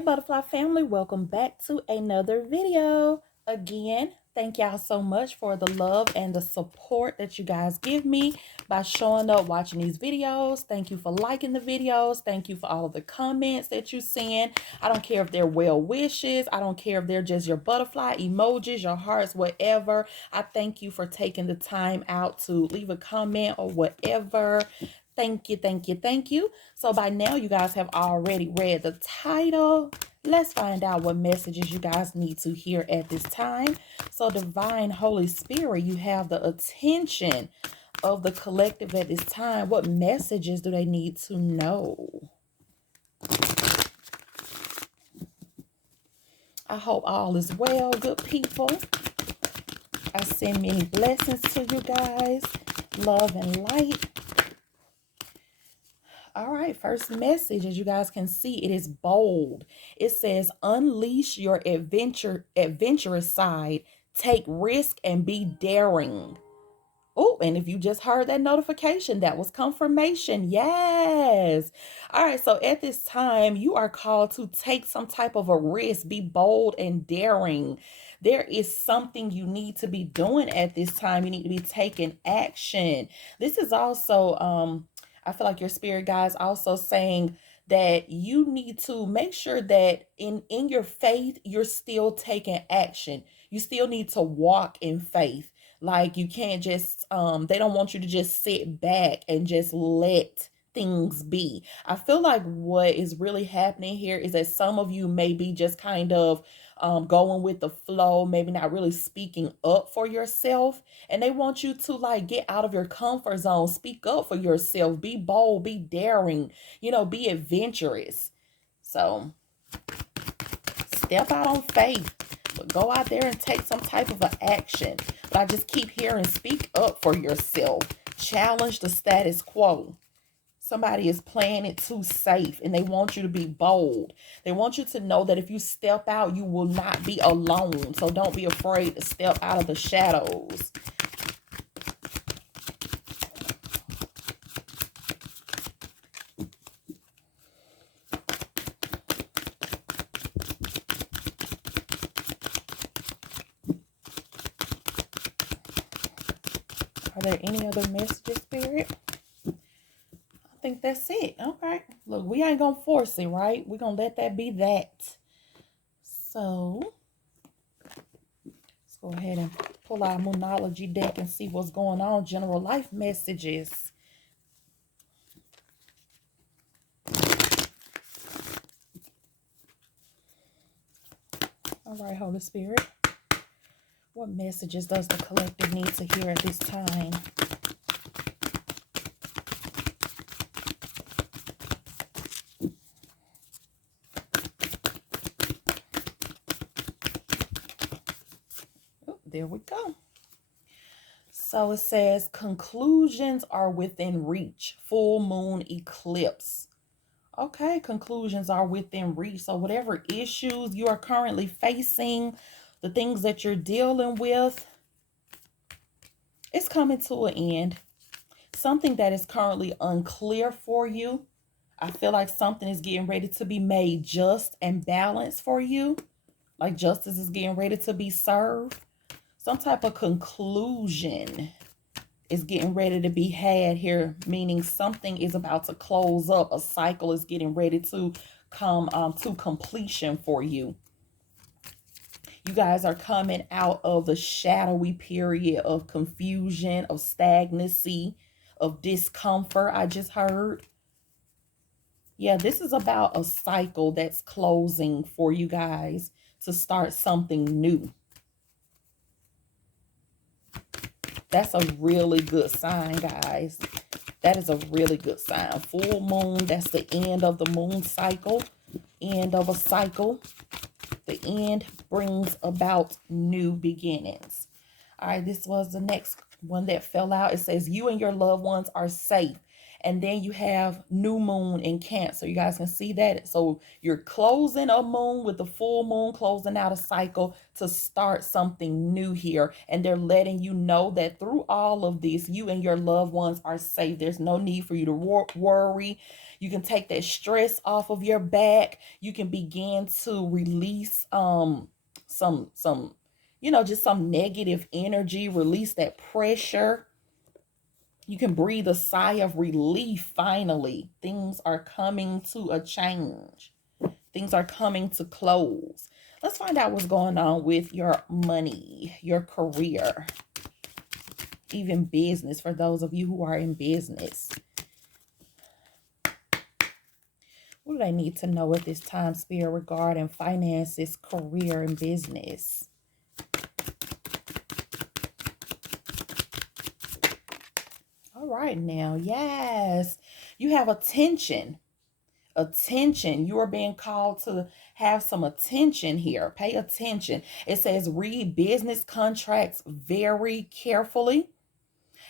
Hey butterfly family, welcome back to another video. Again, thank y'all so much for the love and the support that you guys give me by showing up watching these videos. Thank you for liking the videos. Thank you for all of the comments that you send. I don't care if they're well wishes. I don't care if they're just your butterfly emojis, your hearts, whatever. I thank you for taking the time out to leave a comment or whatever. Thank you, thank you, thank you. So by now you guys have already read the title. Let's find out what messages you guys need to hear at this time. So Divine Holy Spirit, you have the attention of the collective at this time. What messages do they need to know? I hope all is well, good people. I send many blessings to you guys. Love and light. All right, first message, as you guys can see, it is bold. It says, unleash your adventurous side, take risk and be daring. Oh, and if you just heard that notification, that was confirmation. Yes. All right, so at this time, you are called to take some type of a risk, be bold and daring. There is something you need to be doing at this time. You need to be taking action. This is also I feel like your spirit guides also saying that you need to make sure that in your faith you're still taking action. You still need to walk in faith. Like you can't just they don't want you to just sit back and just let things be. I feel like what is really happening here is that some of you may be just kind of going with the flow, maybe not really speaking up for yourself. And they want you to like get out of your comfort zone, speak up for yourself, be bold, be daring, be adventurous. So step out on faith, but go out there and take some type of an action. But I just keep hearing speak up for yourself, challenge the status quo. Somebody is playing it too safe and they want you to be bold. They want you to know that if you step out, you will not be alone. So don't be afraid to step out of the shadows. Are there any other messages, Spirit? I think that's it. Okay. Look, we ain't going to force it, right? We're going to let that be that. So, let's go ahead and pull our Moonology deck and see what's going on. General life messages. All right, Holy Spirit. What messages does the collective need to hear at this time? Oh, there we go. So it says conclusions are within reach. Full moon eclipse. Okay, conclusions are within reach. So whatever issues you are currently facing, the things that you're dealing with, it's coming to an end. Something that is currently unclear for you, I feel like something is getting ready to be made just and balanced for you. Like justice is getting ready to be served. Some type of conclusion is getting ready to be had here, meaning something is about to close up. A cycle is getting ready to come to completion for you. You guys are coming out of the shadowy period of confusion, of stagnancy, of discomfort, I just heard. Yeah, this is about a cycle that's closing for you guys to start something new. That's a really good sign, guys. That is a really good sign. Full moon, that's the end of the moon cycle, end of a cycle. The end brings about new beginnings. All right, this was the next one that fell out. It says, you and your loved ones are safe And then you have new moon in Cancer. You guys can see that. So you're closing a moon with the full moon, closing out a cycle to start something new here. And they're letting you know that through all of this, you and your loved ones are safe. There's no need for you to worry. You can take that stress off of your back. You can begin to release some just some negative energy, release that pressure. You can breathe a sigh of relief. Finally, things are coming to a change. Things are coming to close. Let's find out what's going on with your money, your career, even business for those of you who are in business. What do they need to know at this time, Spirit, regarding finances, career, and business? All right now, yes. You have attention. Attention. You are being called to have some attention here. Pay attention. It says read business contracts very carefully.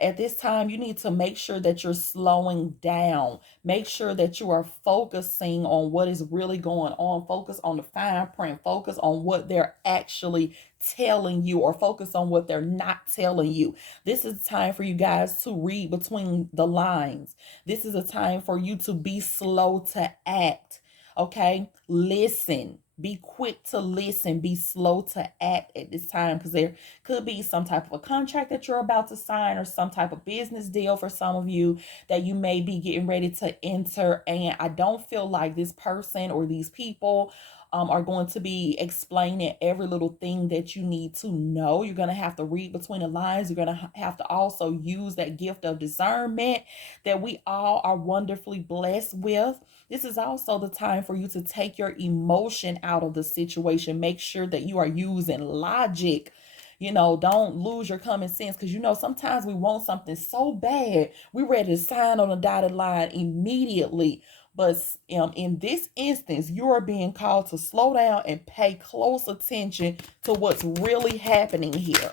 At this time, you need to make sure that you're slowing down. Make sure that you are focusing on what is really going on. Focus on the fine print. Focus on what they're actually telling you, or focus on what they're not telling you. This is time for you guys to read between the lines. This is a time for you to be slow to act. Okay? Listen. Be quick to listen. Be slow to act at this time, because there could be some type of a contract that you're about to sign, or some type of business deal for some of you that you may be getting ready to enter. And I don't feel like this person or these people are going to be explaining every little thing that you need to know. You're going to have to read between the lines. You're going to have to also use that gift of discernment that we all are wonderfully blessed with. This is also the time for you to take your emotion out of the situation. Make sure that you are using logic. Don't lose your common sense, because sometimes we want something so bad, we're ready to sign on a dotted line immediately. But in this instance, you are being called to slow down and pay close attention to what's really happening here.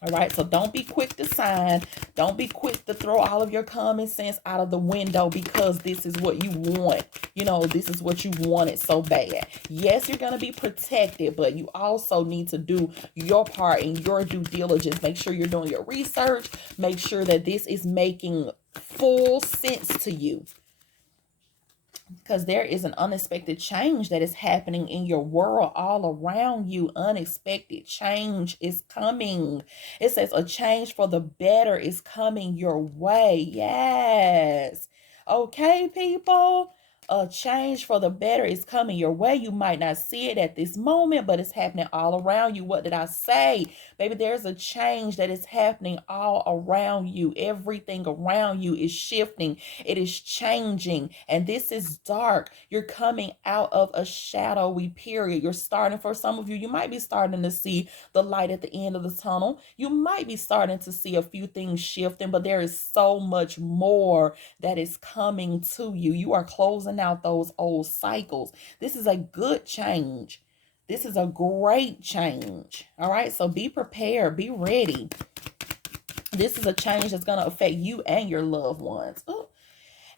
All right, so don't be quick to sign. Don't be quick to throw all of your common sense out of the window because this is what you want. This is what you wanted so bad. Yes, you're going to be protected, but you also need to do your part in your due diligence. Make sure you're doing your research. Make sure that this is making full sense to you, because there is an unexpected change that is happening in your world all around you. Unexpected change is coming. It says a change for the better is coming your way. Yes. Okay, people. A change for the better is coming your way. You might not see it at this moment, but it's happening all around you. What did I say? Baby, there's a change that is happening all around you. Everything around you is shifting. It is changing. And this is dark. You're coming out of a shadowy period. You're starting, for some of you, you might be starting to see the light at the end of the tunnel. You might be starting to see a few things shifting, but there is so much more that is coming to you. You are closing out those old cycles. This is a good change. This is a great change. All right, so be prepared, be ready. This is a change that's going to affect you and your loved ones. Ooh.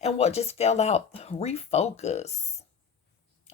And what just fell out? Refocus.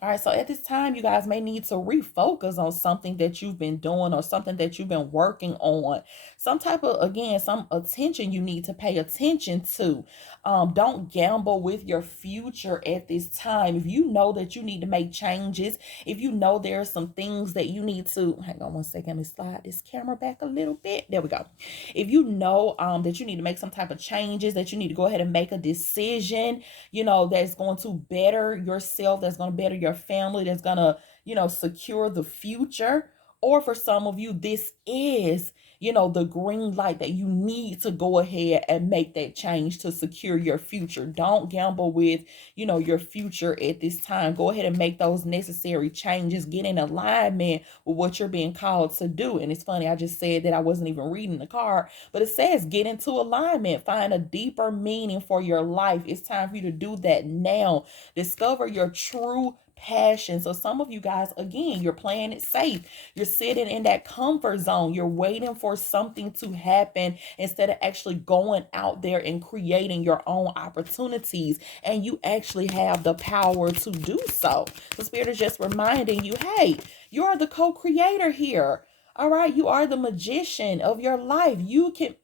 All right, so at this time, you guys may need to refocus on something that you've been doing, or something that you've been working on. Some type of, again, some attention you need to pay attention to. Don't gamble with your future at this time. If you know that you need to make changes, if you know there are some things that you need to, hang on one second, let me slide this camera back a little bit. There we go. If you know that you need to make some type of changes, that you need to go ahead and make a decision, that's going to better yourself, that's going to better your family, that's going to, secure the future. Or for some of you, this is, the green light that you need to go ahead and make that change to secure your future. Don't gamble with, your future at this time. Go ahead and make those necessary changes. Get in alignment with what you're being called to do. And it's funny, I just said that I wasn't even reading the card, but it says get into alignment. Find a deeper meaning for your life. It's time for you to do that now. Discover your true passion. So some of you guys, again, you're playing it safe. You're sitting in that comfort zone. You're waiting for something to happen instead of actually going out there and creating your own opportunities. And you actually have the power to do so. The Spirit is just reminding you, hey, you're the co-creator here. All right, you are the magician of your life. You can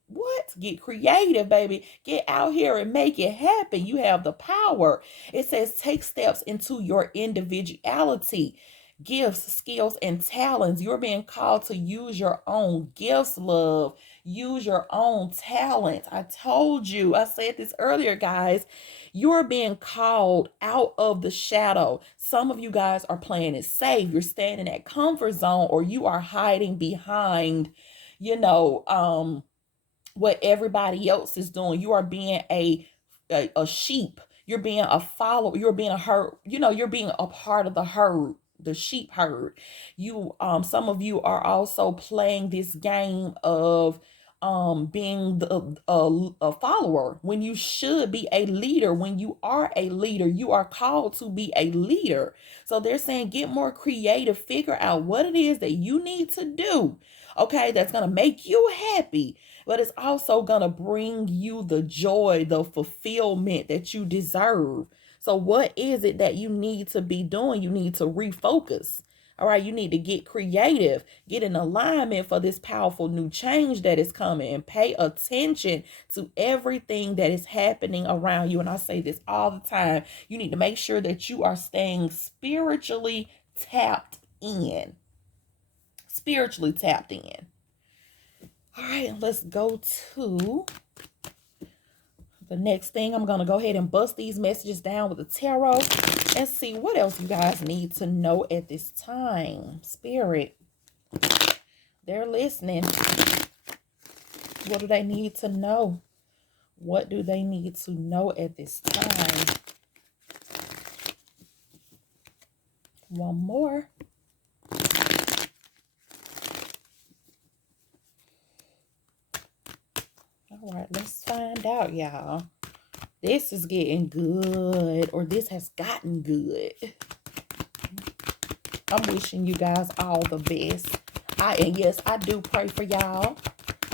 get creative, baby. Get out here and make it happen. You have the power. It says take steps into your individuality, gifts, skills, and talents. You're being called to use your own gifts, love. Use your own talent. I told you, I said this earlier, guys. You're being called out of the shadow. Some of you guys are playing it safe. You're staying in that comfort zone, or you are hiding behind, you know, what everybody else is doing. You are being a sheep. You're being a follower. You're being a herd. You know, you're being a part of the herd, the sheep herd. You some of you are also playing this game of being a follower when you should be a leader. When you are a leader, you are called to be a leader. So they're saying get more creative, figure out what it is that you need to do, okay, that's going to make you happy, but it's also going to bring you the joy, the fulfillment that you deserve. So what is it that you need to be doing? You need to refocus. All right, you need to get creative, get in alignment for this powerful new change that is coming, and pay attention to everything that is happening around you. And I say this all the time. You need to make sure that you are staying spiritually tapped in. Spiritually tapped in. All right, let's go to the next thing. I'm going to go ahead and bust these messages down with the tarot and see what else you guys need to know at this time. Spirit, they're listening. What do they need to know? What do they need to know at this time? One more. All right, let's find out, y'all. This is getting good, or this has gotten good. I'm wishing you guys all the best. And yes, I do pray for y'all.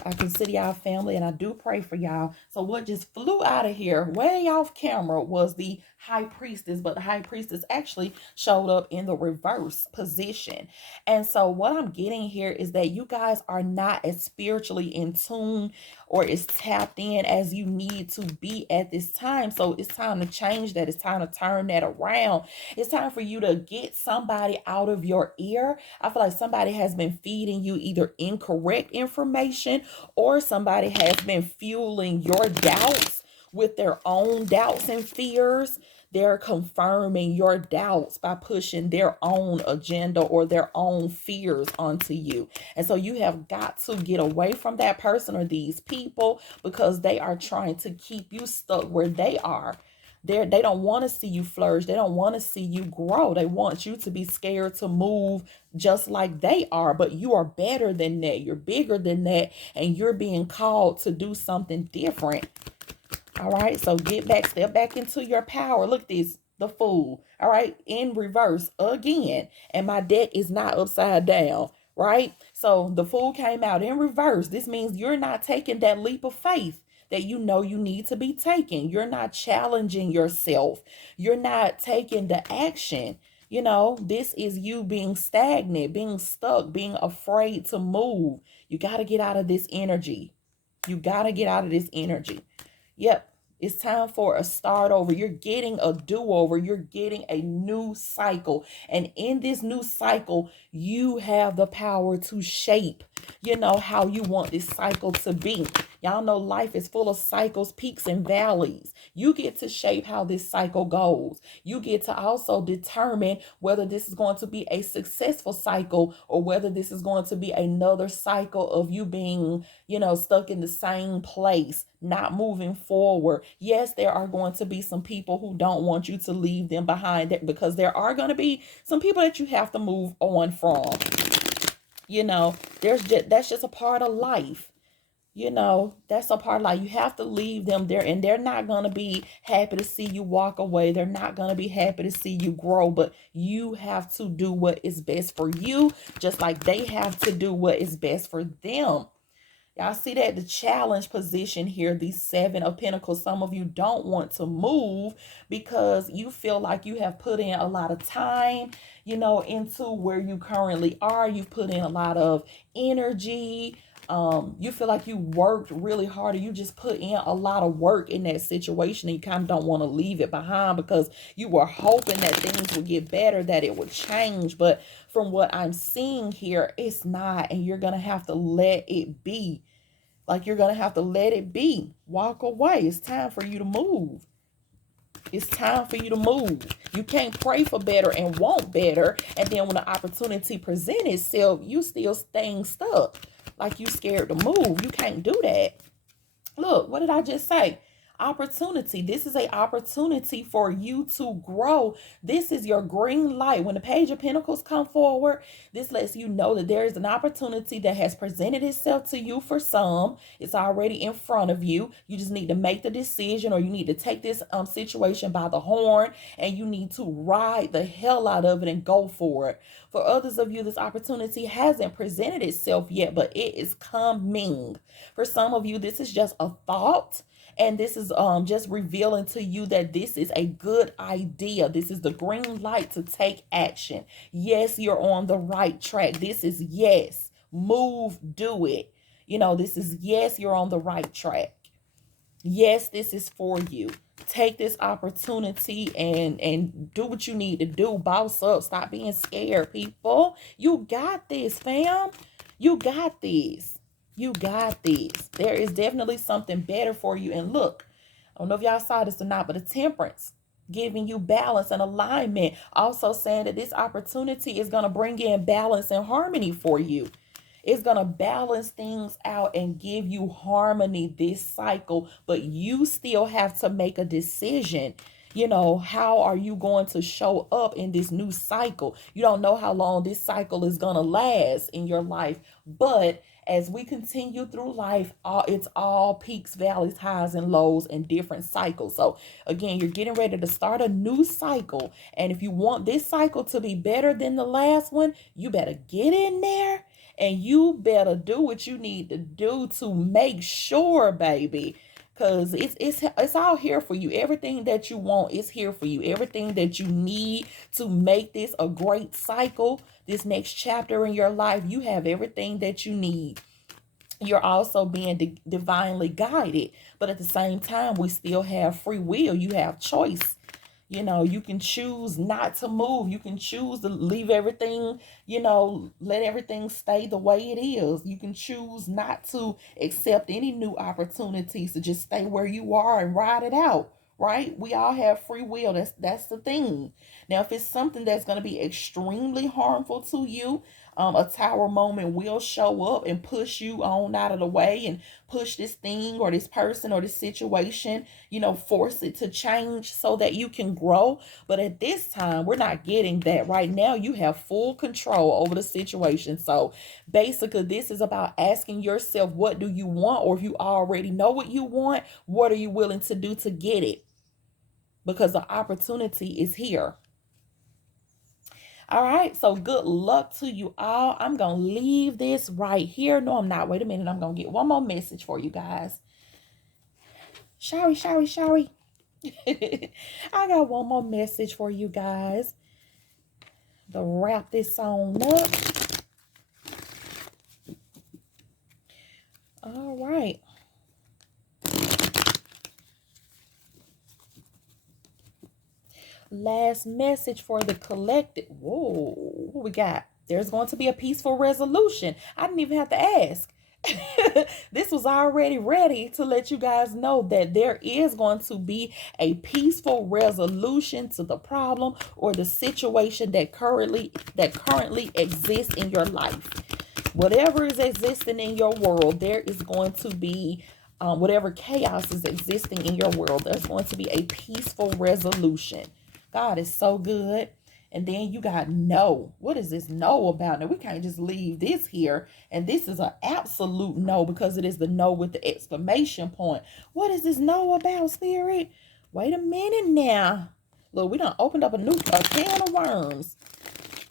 I consider y'all family, and I do pray for y'all. So what just flew out of here way off camera was the high priestess, but the high priestess actually showed up in the reverse position. And so what I'm getting here is that you guys are not as spiritually in tune or as tapped in as you need to be at this time. So it's time to change that. It's time to turn that around. It's time for you to get somebody out of your ear. I feel like somebody has been feeding you either incorrect information, or somebody has been fueling your doubts with their own doubts and fears. They're confirming your doubts by pushing their own agenda or their own fears onto you. And so you have got to get away from that person or these people, because they are trying to keep you stuck where they are. They don't want to see you flourish. They don't want to see you grow. They want you to be scared to move just like they are. But you are better than that. You're bigger than that. And you're being called to do something different. All right. So step back into your power. Look at this. The Fool. All right. In reverse again. And my deck is not upside down. Right. So the Fool came out in reverse. This means you're not taking that leap of faith that you know you need to be taking. You're not challenging yourself. You're not taking the action. You know, this is you being stagnant, being stuck, being afraid to move. You got to get out of this energy. You got to get out of this energy. Yep. It's time for a start over. You're getting a do-over. You're getting a new cycle. And in this new cycle, you have the power to shape, you know, how you want this cycle to be. Y'all know life is full of cycles, peaks and valleys. You get to shape how this cycle goes. You get to also determine whether this is going to be a successful cycle, or whether this is going to be another cycle of you being, you know, stuck in the same place, not moving forward. Yes, there are going to be some people who don't want you to leave them behind, because there are going to be some people that you have to move on from. You know, that's just a part of life. You know, that's a part, like you have to leave them there, and they're not going to be happy to see you walk away. They're not going to be happy to see you grow, but you have to do what is best for you, just like they have to do what is best for them. Y'all see that the challenge position here, these Seven of Pentacles, some of you don't want to move because you feel like you have put in a lot of time, you know, into where you currently are. You've put in a lot of energy. You feel like you worked really hard, or you just put in a lot of work in that situation, and you kind of don't want to leave it behind because you were hoping that things would get better, that it would change. But from what I'm seeing here, it's not, and you're gonna have to let it be. Like, you're going to have to let it be. Walk away. It's time for you to move. It's time for you to move. You can't pray for better and want better, and then when the opportunity presents itself, you still staying stuck. Like you scared to move. You can't do that. Look, what did I just say? Opportunity. This is a opportunity for you to grow. This is your green light. When the Page of Pentacles come forward, this lets you know that there is an opportunity that has presented itself to you. For some, it's already in front of you. You just need to make the decision, or you need to take this situation by the horn, and you need to ride the hell out of it and go for it. For others of you, this opportunity hasn't presented itself yet, but it is coming. For some of you, this is just a thought, and this is just revealing to you that this is a good idea. This is the green light to take action. Yes, you're on the right track. This is yes, move, do it. You know, this is yes, you're on the right track. Yes, this is for you. Take this opportunity and do what you need to do. Boss up. Stop being scared, people. You got this, fam. You got this. You got this. There is definitely something better for you. And look, I don't know if y'all saw this or not, but a temperance, giving you balance and alignment. Also saying that this opportunity is going to bring in balance and harmony for you. It's going to balance things out and give you harmony this cycle, but you still have to make a decision. You know, how are you going to show up in this new cycle? You don't know how long this cycle is going to last in your life, but as we continue through life, it's all peaks, valleys, highs, and lows, and different cycles. So again, you're getting ready to start a new cycle, and if you want this cycle to be better than the last one, you better get in there, and you better do what you need to do to make sure, baby, because it's all here for you. Everything that you want is here for you. Everything that you need to make this a great cycle, this next chapter in your life, you have everything that you need. You're also being divinely guided, but at the same time, we still have free will. You have choice. You know, you can choose not to move. You can choose to leave everything, you know, let everything stay the way it is. You can choose not to accept any new opportunities, to just stay where you are and ride it out, right? We all have free will. That's the thing. Now, if it's something that's going to be extremely harmful to you, a tower moment will show up and push you on out of the way and push this thing or this person or this situation, you know, force it to change so that you can grow. But at this time, we're not getting that. Right now, you have full control over the situation. So basically, this is about asking yourself, what do you want? Or if you already know what you want, what are you willing to do to get it? Because the opportunity is here. All right, so good luck to you all. I'm going to leave this right here. No, I'm not. Wait a minute. I'm going to get one more message for you guys. Shari. I got one more message for you guys to wrap this on up. All right. Last message for the collective. Whoa, what we got? There's going to be a peaceful resolution. I didn't even have to ask. This was already ready to let you guys know that there is going to be a peaceful resolution to the problem or the situation that currently exists in your life. Whatever is existing in your world, there is going to be whatever chaos is existing in your world, there's going to be a peaceful resolution. God is so good. And then you got no. What is this no about? Now, we can't just leave this here. And this is an absolute no because it is the no with the exclamation point. What is this no about, Spirit? Wait a minute now. Look, we done opened up a can of worms.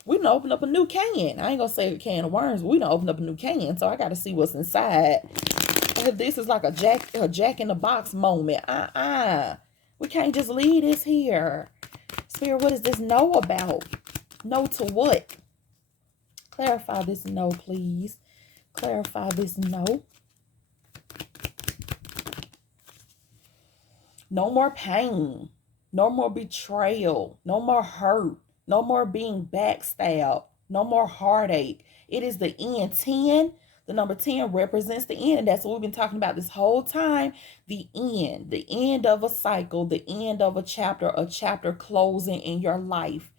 We done opened up a new can. I ain't gonna say a can of worms, but we done opened up a new can. So I gotta see what's inside. This is like a jack in the box moment. We can't just leave this here. Spirit, what does this no about? No to what? Clarify this no, please. Clarify this no. No more pain. No more betrayal. No more hurt. No more being backstabbed. No more heartache. It is the end. 10. The number 10 represents the end. And that's what we've been talking about this whole time. The end. The end of a cycle. The end of a chapter closing in your life.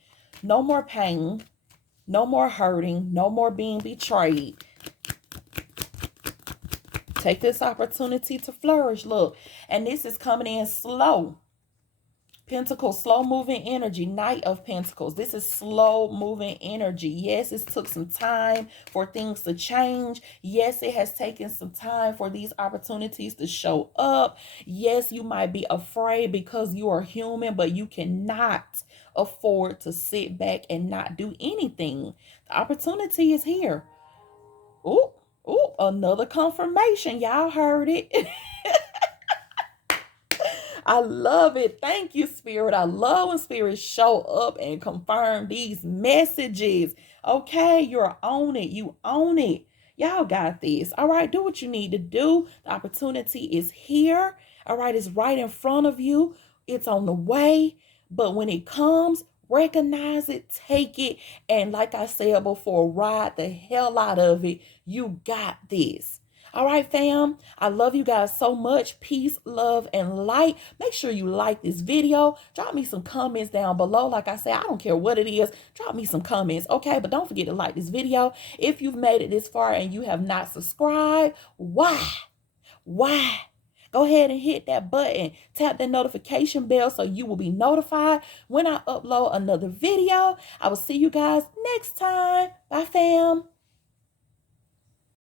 No more pain. No more hurting. No more being betrayed. Take this opportunity to flourish. Look. And this is coming in slow. Pentacles, slow moving energy, Knight of Pentacles. This is slow moving energy. Yes, it took some time for things to change. Yes, it has taken some time for these opportunities to show up. Yes, you might be afraid because you are human, but you cannot afford to sit back and not do anything. The opportunity is here. Ooh, another confirmation. Y'all heard it. I love it. Thank you, Spirit. I love when spirits show up and confirm these messages. Okay, you're on it. You own it. Y'all got this. All right, do what you need to do. The opportunity is here. All right, it's right in front of you. It's on the way. But when it comes, recognize it, take it, and like I said before, ride the hell out of it. You got this. All right, fam. I love you guys so much. Peace, love, and light. Make sure you like this video. Drop me some comments down below. Like I said, I don't care what it is. Drop me some comments, okay? But don't forget to like this video. If you've made it this far and you have not subscribed, why? Go ahead and hit that button. Tap that notification bell so you will be notified when I upload another video. I will see you guys next time. Bye, fam.